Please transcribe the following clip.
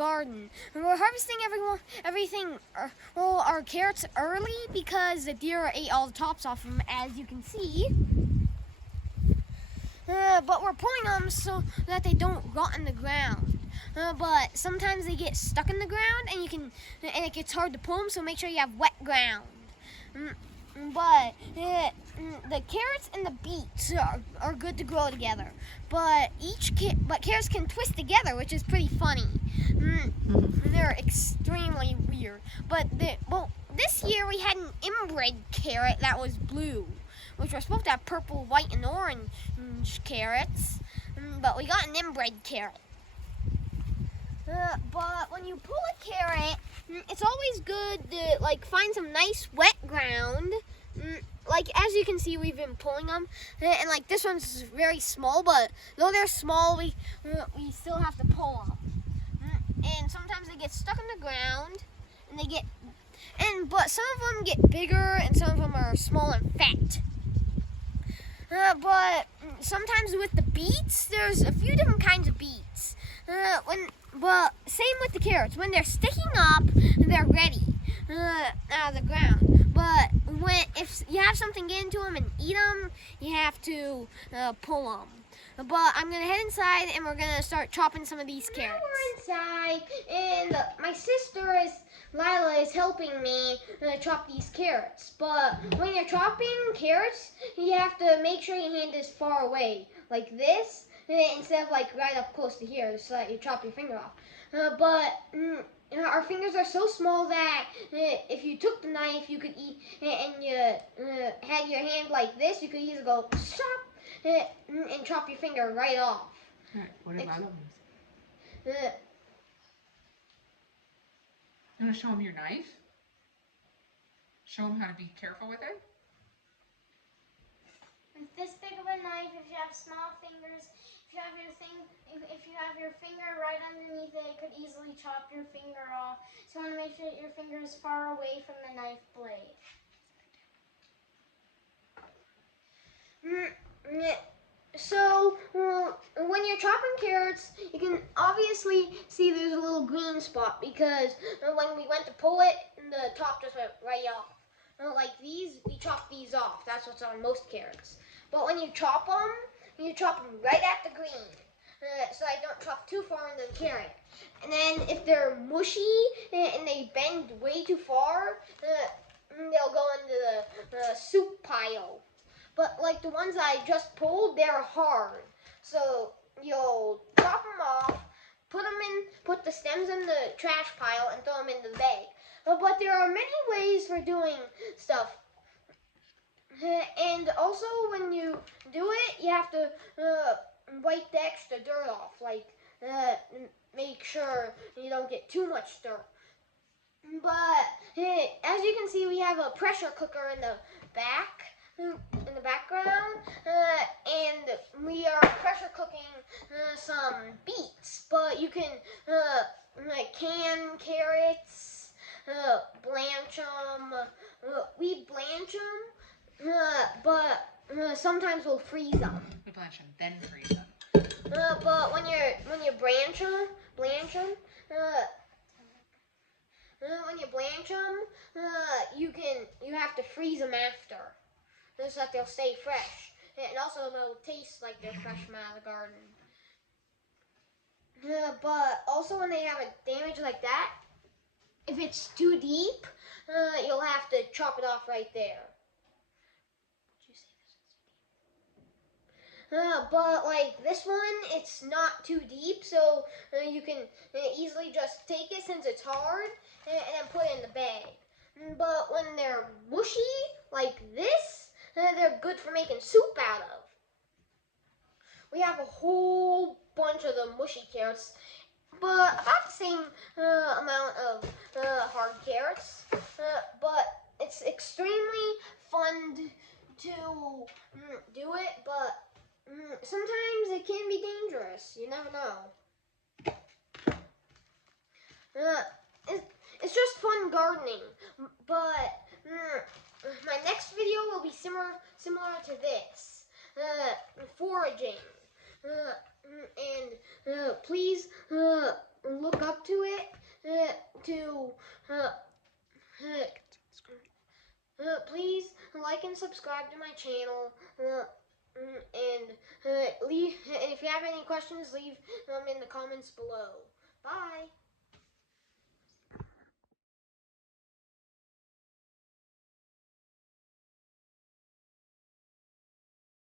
garden. And we're harvesting everything, our carrots early because the deer ate all the tops off them, as you can see. But we're pulling them so that they don't rot in the ground. But sometimes they get stuck in the ground, and it gets hard to pull them. So make sure you have wet ground. But the carrots and the beets are good to grow together. But carrots can twist together, which is pretty funny. They're extremely weird. But this year we had an inbred carrot that was blue, which we're supposed to have purple, white, and orange carrots. But we got an inbred carrot. But when you pull a carrot, it's always good to find some nice wet ground. As you can see, we've been pulling them, and this one's very small. But though they're small, we still have to pull them. And sometimes they get stuck in the ground, but some of them get bigger, and some of them are small and fat. But sometimes with the beets, there's a few different kinds of beets. But same with the carrots. When they're sticking up, they're ready out of the ground. But if you have something get into them and eat them, you have to pull them. But I'm gonna head inside and we're gonna start chopping some of these carrots. Now we're inside, and my sister Lila is helping me chop these carrots. But when you're chopping carrots, you have to make sure your hand is far away, like this, instead of right up close to here, so that you chop your finger off. But our fingers are so small that if you took the knife, you could eat, and you had your hand like this, you could easily go chop and chop your finger right off. All right, what about others? You want to show them your knife? Show them how to be careful with it? With this big of a knife, if you have small fingers, if you have your finger right underneath it, it could easily chop your finger off. So you want to make sure that your finger is far away from the knife blade. So when you're chopping carrots, you can obviously see there's a little green spot because when we went to pull it, the top just went right off. Like these, we chop these off. That's what's on most carrots. But when you chop them right at the green, so I don't chop too far into the carrot. And then if they're mushy and they bend way too far, they'll go into the soup pile. But the ones I just pulled, they're hard. So you'll chop them off, put the stems in the trash pile, and throw them in the bag. But there are many ways for doing stuff. And also, when you do it, you have to wipe the extra dirt off. Make sure you don't get too much dirt. But as you can see, we have a pressure cooker in the background, and we are pressure cooking some beets. But you can can carrots, blanch them. We blanch them, but sometimes we'll freeze them. We blanch them, then freeze them. But when you blanch them, you have to freeze them after, so that they'll stay fresh, and also they'll taste like they're fresh from out of the garden. But also when they have a damage like that, if it's too deep, you'll have to chop it off right there. But this one, it's not too deep, so you can easily just take it since it's hard, and then put it in the bag. But when they're mushy like this, they're good for making soup out of. We have a whole bunch of the mushy carrots, but about the same amount of hard carrots. But it's extremely fun to do it, but sometimes it can be dangerous. You never know. It's just fun gardening. But my next video will be similar to this. Foraging. And please look up to it, please like and subscribe to my channel. And if you have any questions, leave them in the comments below. Bye.